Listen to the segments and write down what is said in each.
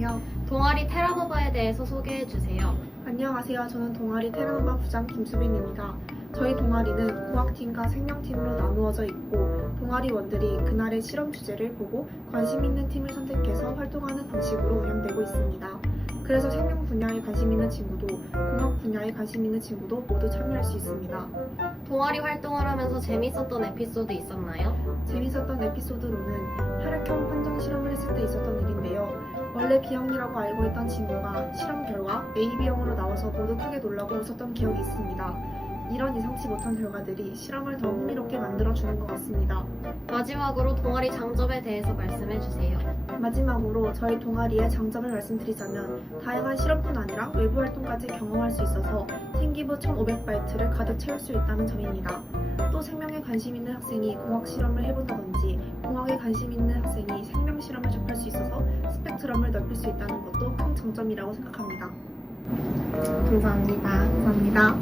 안녕하세요. 동아리 테라노바에 대해서 소개해 주세요. 안녕하세요. 저는 동아리 테라노바 부장 김수빈입니다. 저희 동아리는 공학팀과 생명팀으로 나누어져 있고 동아리원들이 그날의 실험 주제를 보고 관심 있는 팀을 선택해서 활동하는 방식으로 운영되고 있습니다. 그래서 생명 분야에 관심 있는 친구도 공학 분야에 관심 있는 친구도 모두 참여할 수 있습니다. 동아리 활동을 하면서 재밌었던 에피소드 있었나요? 재밌었던 에피소드로는 혈액형 판정 실험을 했을 때 있었던 일인데요. 원래 B형이라고 알고 있던 친구가 실험 결과 AB형으로 나와서 모두 크게 놀라고 웃었던 기억이 있습니다. 이런 예상치 못한 결과들이 실험을 더 흥미롭게 만들어주는 것 같습니다. 마지막으로 동아리 장점에 대해서 말씀해 주세요. 마지막으로 저희 동아리의 장점을 말씀드리자면 다양한 실험뿐 아니라 외부 활동까지 경험할 수 있어서 생기부 1500바이트를 가득 채울 수 있다는 점입니다. 또 생명에 관심 있는 학생이 공학 실험을 해본다든지 공학에 관심 있는 학생이 생명 실험을 접할 수 있어서 스펙트럼을 넓힐 수 있다는 것도 큰 장점이라고 생각합니다. 감사합니다. 감사합니다.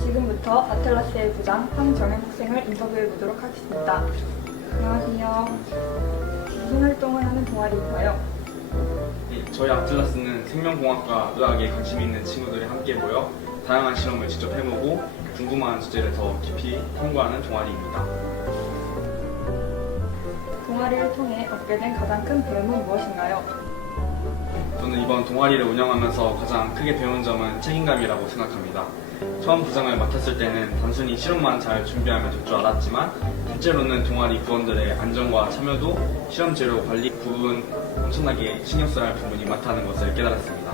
지금부터 아틀라스의 부장 황정현 학생을 인터뷰해 보도록 하겠습니다. 안녕하세요. 무슨 활동을 하는 동아리인가요? 저희 아틀라스는 생명공학과 의학에 관심 있는 친구들이 함께 모여 다양한 실험을 직접 해보고 궁금한 주제를 더 깊이 탐구하는 동아리입니다. 동아리를 통해 얻게 된 가장 큰 배움은 무엇인가요? 저는 이번 동아리를 운영하면서 가장 크게 배운 점은 책임감이라고 생각합니다. 처음 부장을 맡았을 때는 단순히 실험만 잘 준비하면 될 줄 알았지만 실제로는 동아리 구원들의 안전과 참여도 실험 재료 관리 부분 엄청나게 신경 써야 할 부분이 많다는 것을 깨달았습니다.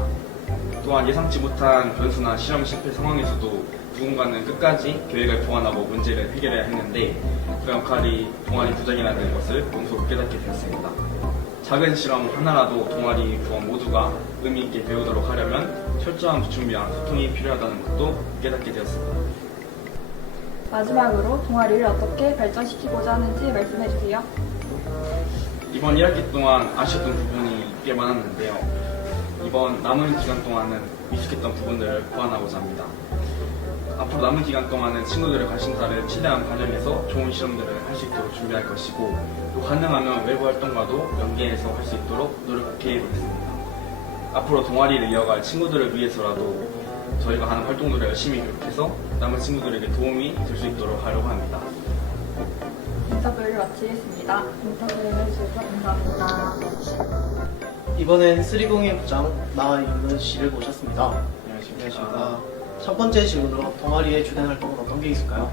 또한 예상치 못한 변수나 실험 실패 상황에서도 누군가는 끝까지 계획을 보완하고 문제를 해결해야 했는데 그 역할이 동아리 부장이라는 것을 몸소 깨닫게 되었습니다. 작은 실험 하나라도 동아리 구원 모두가 의미 있게 배우도록 하려면 철저한 준비와 소통이 필요하다는 것도 깨닫게 되었습니다. 마지막으로 동아리를 어떻게 발전시키고자 하는지 말씀해 주세요. 이번 1학기 동안 아쉬웠던 부분이 꽤 많았는데요. 이번 남은 기간 동안은 미숙했던 부분들을 보완하고자 합니다. 앞으로 남은 기간 동안은 친구들의 관심사를 최대한 반영해서 좋은 실험들을 할 수 있도록 준비할 것이고 또 가능하면 외부 활동과도 연계해서 할 수 있도록 노력해 보겠습니다. 앞으로 동아리를 이어갈 친구들을 위해서라도 저희가 하는 활동들을 열심히 기록해서 남은 친구들에게 도움이 될 수 있도록 하려고 합니다. 인터뷰를 마치겠습니다. 인터뷰를 해주셔서 감사합니다. 이번엔 301 부장 나인문 씨를 모셨습니다. 안녕하십니까. 첫 번째 질문으로 동아리의 주된 활동은 어떤 게 있을까요?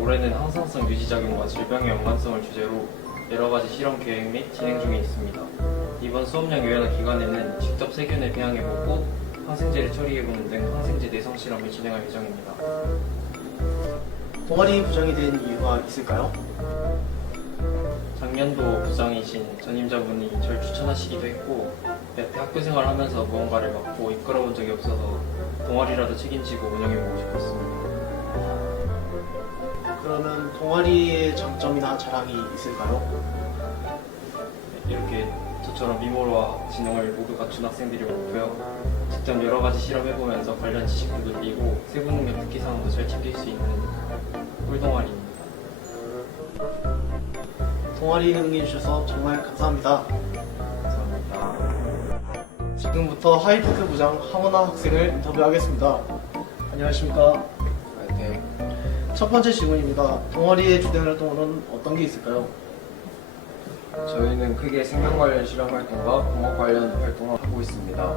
올해는 항상성 유지 작용과 질병의 연관성을 주제로 여러 가지 실험 계획 및 진행 중에 있습니다. 이번 수업량 요연한 기간에는 직접 세균을 배양해보고 항생제를 처리해보는 등 항생제 내성 실험을 진행할 예정입니다. 동아리 부장이 된 이유가 있을까요? 작년도 부장이신 전임자분이 절 추천하시기도 했고 여태 학교 생활하면서 무언가를 맡고 이끌어본 적이 없어서 동아리라도 책임지고 운영해보고 싶었습니다. 그러면 동아리의 장점이나 자랑이 있을까요? 이렇게 저처럼 미모와 지능을 모두 갖춘 학생들이 많고요. 직접 여러 가지 실험해보면서 관련 지식도 늘리고 세부 능력 특기 사항도 잘 챙길 수 있는 꿀동아리입니다. 동아리에 응해주셔서 정말 감사합니다. 감사합니다. 지금부터 하이테크 부장 황원아 학생을 인터뷰하겠습니다. 안녕하십니까. 네. 첫 번째 질문입니다. 동아리의 주된 활동은 어떤 게 있을까요? 저희는 크게 생명 관련 실험 활동과 공학 관련 활동을 하고 있습니다.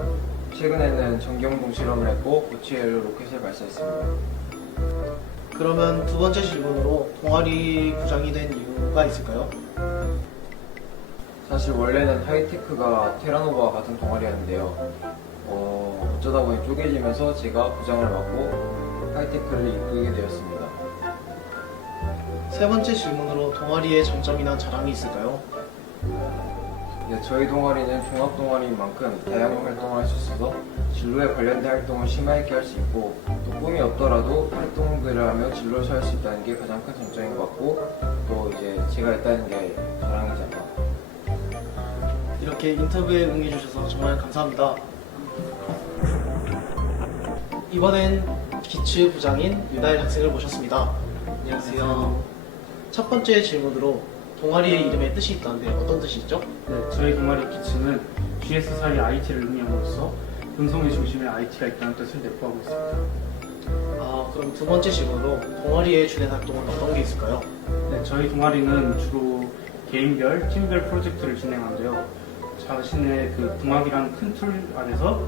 최근에는 전기용동 실험을 했고 고치헬로 로켓을 발사했습니다. 그러면 두 번째 질문으로 동아리 부장이 된 이유가 있을까요? 사실 원래는 하이테크가 테라노바와 같은 동아리였는데요. 어쩌다 보니 쪼개지면서 제가 부장을 맡고 하이테크를 이끌게 되었습니다. 세 번째 질문으로 동아리의 장점이나 자랑이 있을까요? 네, 저희 동아리는 종합 동아리인 만큼 다양한 활동을 할 수 있어서 진로에 관련된 활동을 심화 있게 할 수 있고 또 꿈이 없더라도 활동들을 하며 진로를 찾을 수 있다는 게 가장 큰 장점인 것 같고 또 이제 제가 있다는 게 자랑이지 않나. 이렇게 인터뷰에 응해주셔서 정말 감사합니다. 이번엔 기츠 부장인 유다일 학생을 모셨습니다. 안녕하세요. 첫 번째 질문으로 동아리의 이름에 뜻이 있다는데 어떤 뜻이 있죠? 네, 저희 동아리 기치는 GS사의 IT를 의미함으로써 음성의 중심에 IT가 있다는 뜻을 내포하고 있습니다. 그럼 두 번째 질문으로 동아리의 주된 활동은 어떤 게 있을까요? 네, 저희 동아리는 주로 개인별, 팀별 프로젝트를 진행하는데요. 자신의 그 동학이라는 큰 틀 안에서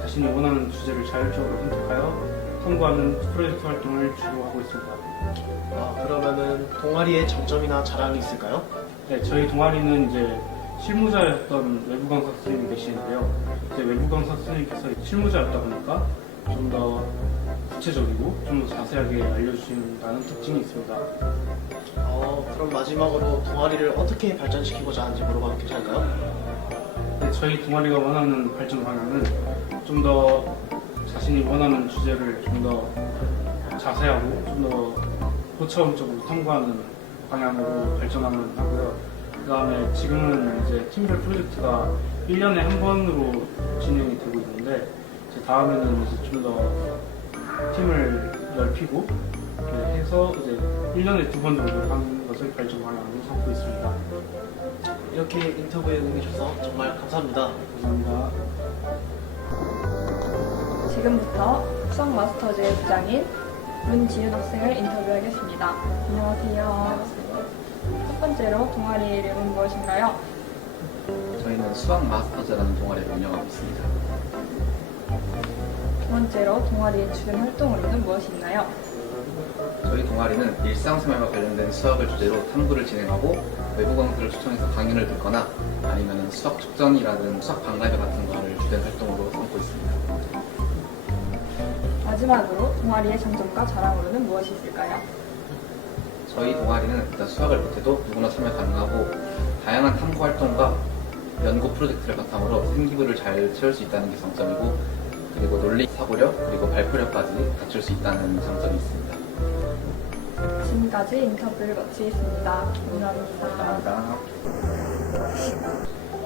자신이 원하는 주제를 자율적으로 선택하여 통과하는 프로젝트 활동을 주로 하고 있습니다. 그러면은 동아리의 장점이나 자랑이 있을까요? 네, 저희 동아리는 이제 실무자였던 외부 강사 선생님이 계시는데요. 이제 외부 강사 선생님께서 실무자였다 보니까 좀 더 구체적이고 좀 더 자세하게 알려주신다는 특징이 있습니다. 그럼 마지막으로 동아리를 어떻게 발전시키고자 하는지 물어봐도 괜찮을까요? 네, 저희 동아리가 원하는 발전 방향은 좀 더 자신이 원하는 주제를 좀 더 자세하고 좀 더 고차원적으로 탐구하는 방향으로 발전하면 하고요. 그 다음에 지금은 이제 팀별 프로젝트가 1년에 한 번으로 진행이 되고 있는데 이제 다음에는 이제 좀 더 팀을 넓히고 해서 이제 1년에 2번 정도 하는 것을 발전 방향으로 삼고 있습니다. 이렇게 인터뷰에 응해주셔서 정말 감사합니다. 감사합니다. 지금부터 수학 마스터즈의 부장인 문지윤 학생을 인터뷰하겠습니다. 안녕하세요. 첫 번째로 동아리의 이름은 무엇인가요? 저희는 수학 마스터즈라는 동아리를 운영하고 있습니다. 두 번째로 동아리의 주된 활동으로는 무엇이 있나요? 저희 동아리는 일상생활과 관련된 수학을 주제로 탐구를 진행하고 외부 강사를 초청해서 강연을 듣거나 아니면 수학 축전이라든 수학 방과회 같은 거를 주된 활동으로 삼고 있습니다. 마지막으로 동아리의 장점과 자랑으로는 무엇이 있을까요? 저희 동아리는 일단 수학을 못해도 누구나 참여 가능하고 다양한 탐구 활동과 연구 프로젝트를 바탕으로 생기부를 잘 채울 수 있다는 게 장점이고 그리고 논리, 사고력, 그리고 발표력까지 갖출 수 있다는 장점이 있습니다. 지금까지 인터뷰를 마치겠습니다. 감사합니다.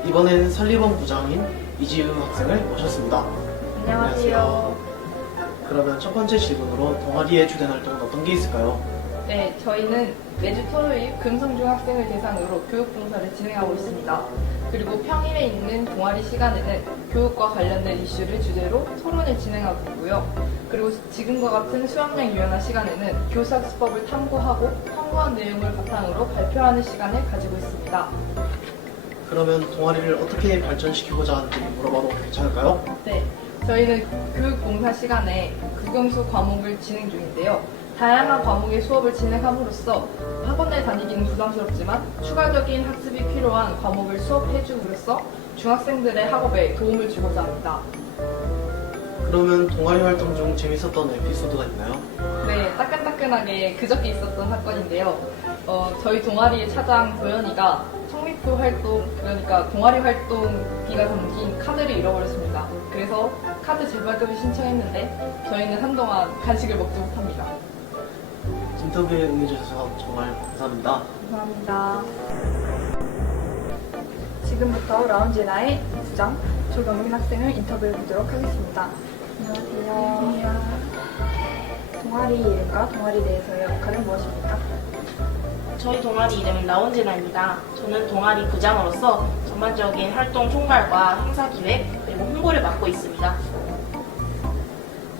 이번엔 설리번 부장인 이지우 학생을 모셨습니다. 안녕하세요. 그러면 첫 번째 질문으로 동아리의 주된 활동은 어떤 게 있을까요? 네, 저희는 매주 토요일 금성중 학생을 대상으로 교육봉사를 진행하고 있습니다. 그리고 평일에 있는 동아리 시간에는 교육과 관련된 이슈를 주제로 토론을 진행하고 있고요. 그리고 지금과 같은 수학량 유연화 시간에는 교수학 수법을 탐구하고 탐구한 내용을 바탕으로 발표하는 시간을 가지고 있습니다. 그러면 동아리를 어떻게 발전시키고자 하는지 물어봐도 괜찮을까요? 네, 저희는 교육봉사 시간에 국영수 과목을 진행 중인데요. 다양한 과목의 수업을 진행함으로써 학원에 다니기는 부담스럽지만 추가적인 학습이 필요한 과목을 수업해줌으로써 중학생들의 학업에 도움을 주고자 합니다. 그러면 동아리 활동 중 재밌었던 에피소드가 있나요? 네, 따끈따끈하게 그저께 있었던 사건인데요. 저희 동아리의 차장 도연이가 청립부 활동, 그러니까 동아리 활동비가 담긴 카드를 잃어버렸습니다. 그래서 카드 재발급을 신청했는데 저희는 한동안 간식을 먹지 못합니다. 인터뷰에 응해주셔서 정말 감사합니다. 감사합니다. 지금부터 라운지나의 부장 조경민 학생을 인터뷰해 보도록 하겠습니다. 안녕하세요. 동아리 이름과 동아리 내에서의 역할은 무엇입니까? 저희 동아리 이름은 라운지나입니다. 저는 동아리 부장으로서 전반적인 활동 총괄과 행사 기획 그리고 홍보를 맡고 있습니다.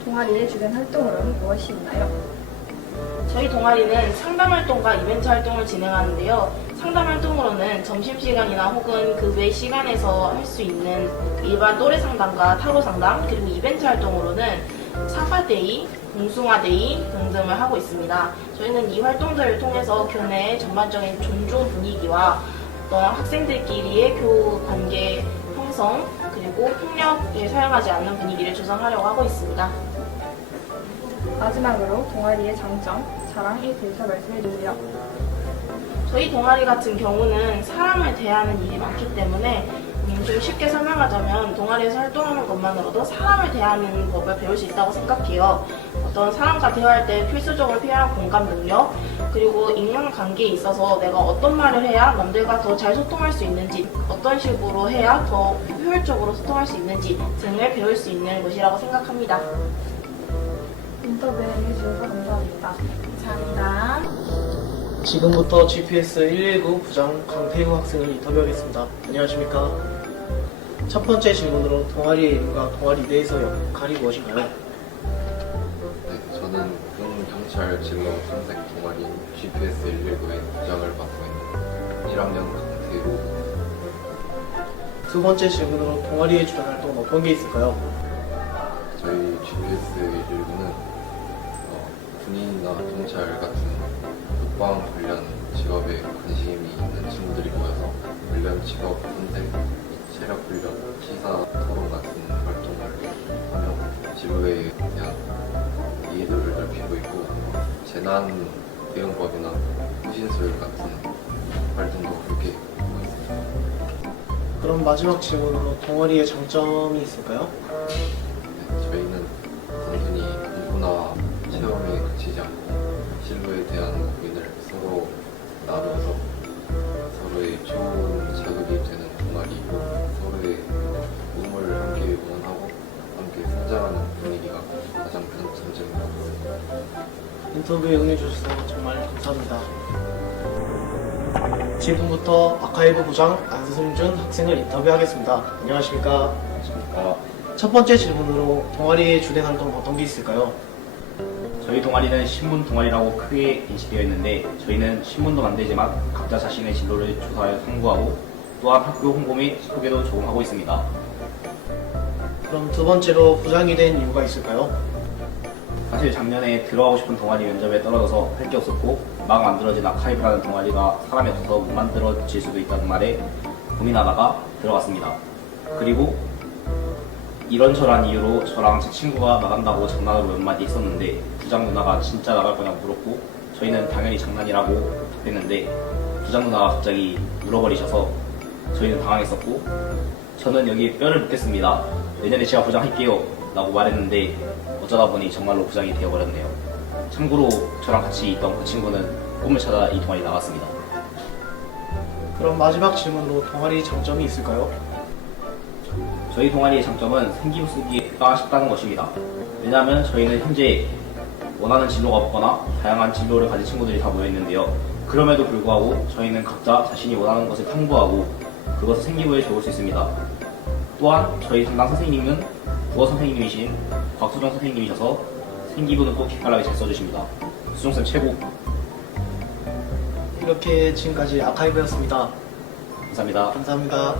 동아리의 주된 활동으로는 무엇이 있나요? 저희 동아리는 상담 활동과 이벤트 활동을 진행하는데요. 상담 활동으로는 점심시간이나 혹은 그 외 시간에서 할 수 있는 일반 또래 상담과 타로 상담, 그리고 이벤트 활동으로는 사과데이, 봉숭아데이 등등을 하고 있습니다. 저희는 이 활동들을 통해서 교내의 전반적인 존중 분위기와 어떤 학생들끼리의 교우 관계 형성, 그리고 폭력을 사용하지 않는 분위기를 조성하려고 하고 있습니다. 마지막으로 동아리의 장점, 자랑에 대해서 말씀해 주세요. 저희 동아리 같은 경우는 사람을 대하는 일이 많기 때문에 좀 쉽게 설명하자면 동아리에서 활동하는 것만으로도 사람을 대하는 법을 배울 수 있다고 생각해요. 어떤 사람과 대화할 때 필수적으로 필요한 공감 능력, 그리고 인간관계에 있어서 내가 어떤 말을 해야 남들과 더 잘 소통할 수 있는지, 어떤 식으로 해야 더 효율적으로 소통할 수 있는지 등을 배울 수 있는 곳이라고 생각합니다. 인터뷰해 주셔서 감사합니다. 감사합니다. 지금부터 GPS 119 부장 강태우 학생을 인터뷰하겠습니다. 안녕하십니까? 첫 번째 질문으로 동아리의 이름과 동아리 내에서 역할이 무엇인가요? 네, 저는 경찰 진로 탐색 동아리 GPS 119의 부장을 맡고 있는 1학년 강태우. 두 번째 질문으로 동아리의 주된 활동은 어떤 게 있을까요? 저희 GPS 119는 군인이나 경찰 같은 국방 관련 직업에 관심이 있는 친구들이 모여서 관련 직업 선택, 체력 훈련, 시사 토론 같은 활동을 하며 진로에 대한 이해도를 넓히고 있고 재난 대응법이나 호신술 같은 활동도 함께 하고 있습니다. 그럼 마지막 질문으로 동아리의 장점이 있을까요? 네, 저희는 단순히 공부나 체험에 그치지 않고 진로에 대한 고민을 서로 나눠서 서로의 좋은 자극이 되는 동아리이고 서로의 꿈을 함께 응원하고 함께 성장하는 분위기가 가장 큰 장점입니다. 인터뷰에 응해주셔서 정말 감사합니다. 지금부터 아카이브 부장 안승준 학생을 인터뷰하겠습니다. 안녕하십니까? 첫 번째 질문으로 동아리의 주된 활동은 어떤 게 있을까요? 저희 동아리는 신문 동아리라고 크게 인식되어 있는데 저희는 신문도 만들지만 각자 자신의 진로를 조사하여 탐구하고 또한 학교 홍보 및 소개도 조금 하고 있습니다. 그럼 두 번째로 부장이 된 이유가 있을까요? 사실 작년에 들어가고 싶은 동아리 면접에 떨어져서 할 게 없었고 막 만들어진 아카이브라는 동아리가 사람이 없어서 못 만들어질 수도 있다는 말에 고민하다가 들어갔습니다. 그리고 이런저런 이유로 저랑 제 친구가 나간다고 장난으로 몇 마디 했었는데 부장 누나가 진짜 나갈 거냐고 물었고 저희는 당연히 장난이라고 답했는데 부장 누나가 갑자기 물어버리셔서 저희는 당황했었고 저는 여기 뼈를 묻겠습니다. 내년에 제가 부장할게요 라고 말했는데 어쩌다 보니 정말로 부장이 되어버렸네요. 참고로 저랑 같이 있던 그 친구는 꿈을 찾아 이 동아리 나갔습니다. 그럼 마지막 질문으로 동아리 장점이 있을까요? 저희 동아리의 장점은 생기부 쓰기가 쉽다는 것입니다. 왜냐하면 저희는 현재 원하는 진로가 없거나 다양한 진로를 가진 친구들이 다 모여있는데요. 그럼에도 불구하고 저희는 각자 자신이 원하는 것을 탐구하고 그것을 생기부에 적을 수 있습니다. 또한 저희 담당 선생님은 국어 선생님이신 곽수정 선생님이셔서 생기부는 꼭 기깔나게 잘 써주십니다. 수정쌤 최고! 이렇게 지금까지 아카이브였습니다. 감사합니다. 감사합니다.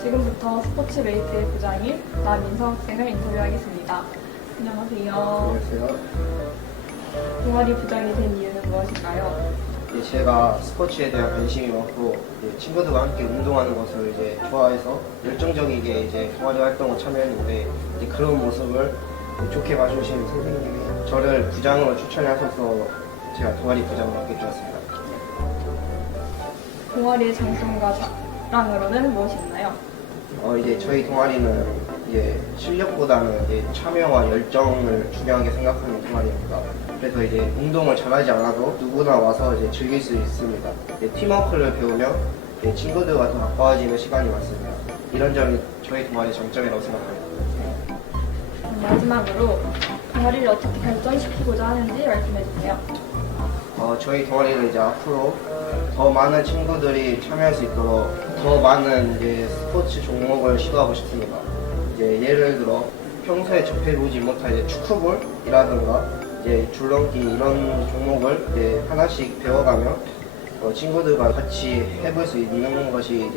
지금부터 스포츠메이트의 부장인 나민서 학생을 인터뷰하겠습니다. 안녕하세요. 안녕하세요. 동아리 부장이 된 이유는 무엇일까요? 제가 스포츠에 대한 관심이 많고 친구들과 함께 운동하는 것을 좋아해서 열정적이게 동아리 활동을 참여했는데 그런 모습을 좋게 봐주신 선생님이 저를 부장으로 추천하셔서 제가 동아리 부장을 맡게 되었습니다. 동아리의 장점과 자랑으로는 무엇이 있나요? 저희 동아리는 실력보다는 참여와 열정을 중요하게 생각하는 동아리입니다. 그래서 운동을 잘하지 않아도 누구나 와서 즐길 수 있습니다. 팀워크를 배우며 친구들과 더 가까워지는 시간이 많습니다. 이런 점이 저희 동아리 장점이라고 생각합니다. 마지막으로 동아리를 어떻게 발전시키고자 하는지 말씀해주세요. 저희 동아리는 앞으로 더 많은 친구들이 참여할 수 있도록 더 많은 스포츠 종목을 시도하고 싶습니다. 예를 들어 평소에 접해보지 못한 축구볼이라든가 줄넘기 이런 종목을 하나씩 배워가며 친구들과 같이 해볼 수 있는 것이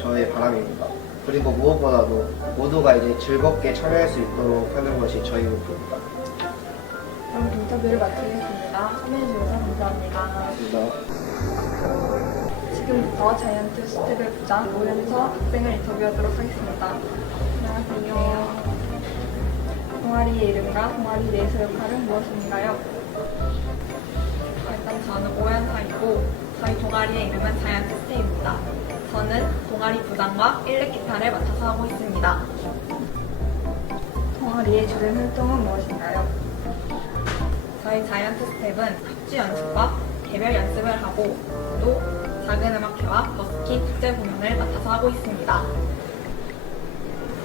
저의 바람입니다. 그리고 무엇보다도 모두가 즐겁게 참여할 수 있도록 하는 것이 저희 목표입니다. 그럼 인터뷰를 마치겠습니다. 참여해주셔서 감사합니다. 감사합니다. 지금부터 자이언트 스텝의 부장 오연서 학생을 인터뷰하도록 하겠습니다. 안녕하세요. 동아리의 이름과 동아리 내에서 역할은 무엇인가요? 일단 저는 오연서이고 저희 동아리의 이름은 자이언트 스텝입니다. 저는 동아리 부장과 일렉 기타를 맡아서 하고 있습니다. 동아리의 주된 활동은 무엇인가요? 저희 자이언트 스텝은 합주 연습과 개별 연습을 하고 또 작은 음악회와 버스킹 축제 공연을 맡아서 하고 있습니다.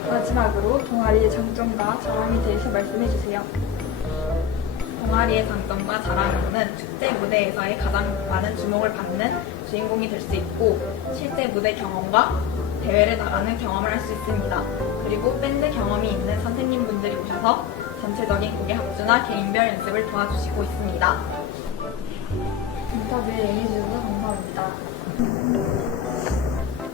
마지막으로 동아리의 장점과 자랑에 대해서 말씀해주세요. 동아리의 장점과 자랑으로는 축제 무대에서의 가장 많은 주목을 받는 주인공이 될 수 있고 실제 무대 경험과 대회를 나가는 경험을 할 수 있습니다. 그리고 밴드 경험이 있는 선생님분들이 오셔서 전체적인 곡의 합주나 개인별 연습을 도와주시고 있습니다. 인터뷰에 응해주셔서 감사합니다.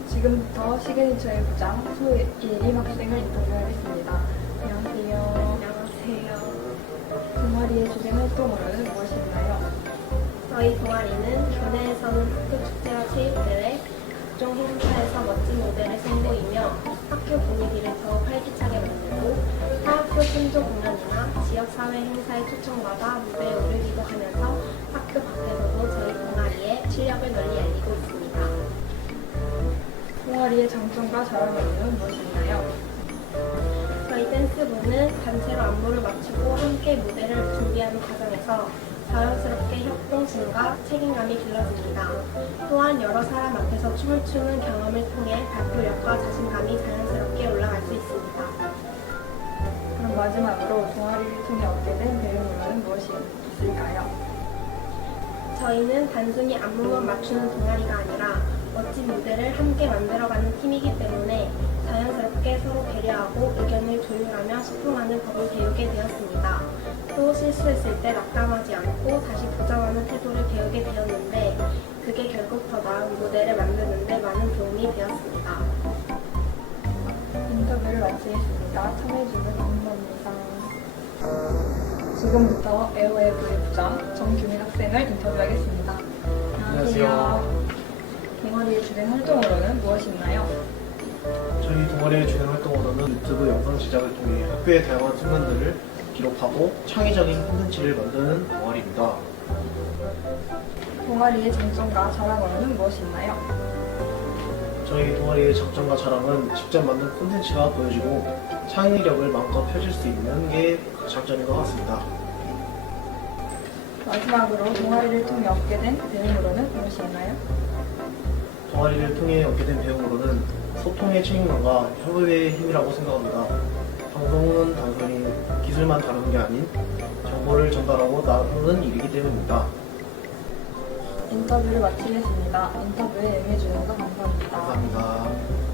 지금부터 시그니처의 부장 소예림 학생을 인터뷰하겠습니다. 안녕하세요. 안녕하세요. 동아리의 주된 활동으로는 무엇인가요? 저희 동아리는 교내에서는 학교 축제와 체육대회, 각종 행사에서 멋진 무대를 선보이며 학교 분위기를 더욱 활기차게 만들고 사학교 선조 공연이나 지역사회 행사에 초청받아 무대에 오르기도 하면서 학교 밖에서도 저희 동아리의 실력을 널리 알리고 있습니다. 동아리의 장점과 자랑으로는 무엇인가요? 저희 댄스부는 단체로 안무를 맞추고 함께 무대를 준비하는 과정에서 자연스럽게 협동심과 책임감이 길러집니다. 또한 여러 사람 앞에서 춤을 추는 경험을 통해 발표력과 자신감이 자연스럽게 올라갈 수 있습니다. 그럼 마지막으로 동아리를 통해 얻게 된 배움으로는 무엇이 있을까요? 저희는 단순히 안무만 맞추는 동아리가 아니라 멋진 무대를 함께 만들어가는 팀이기 때문에 자연스럽게 서로 배려하고 의견을 조율하며 소통하는 법을 배우게 되었습니다. 또 실수했을 때 낙담하지 않고 다시 도전하는 태도를 배우게 되었는데 그게 결국 더 나은 무대를 만드는 데 많은 도움이 되었습니다. 인터뷰를 마치겠습니다. 참여해주셔서 감사합니다. 지금부터 에어웨이브의 부장 정규민 학생을 인터뷰하겠습니다. 안녕하세요. 동아리의 주된 활동으로는 무엇이 있나요? 저희 동아리의 주된 활동으로는 유튜브 영상 제작을 통해 학교의 다양한 순간들을 기록하고 창의적인 콘텐츠를 만드는 동아리입니다. 동아리의 장점과 자랑으로는 무엇이 있나요? 저희 동아리의 장점과 자랑은 직접 만든 콘텐츠가 보여지고 창의력을 마음껏 펼칠 수 있는 게 장점인 것 같습니다. 마지막으로 동아리를 통해 얻게 된 배움으로는 무엇이 있나요? 동아리를 통해 얻게 된 배움으로는 소통의 책임감과 협의의 힘이라고 생각합니다. 방송은 단순히 기술만 다루는 게 아닌 정보를 전달하고 나누는 일이기 때문입니다. 인터뷰를 마치겠습니다. 인터뷰에 응해주셔서 감사합니다. 감사합니다.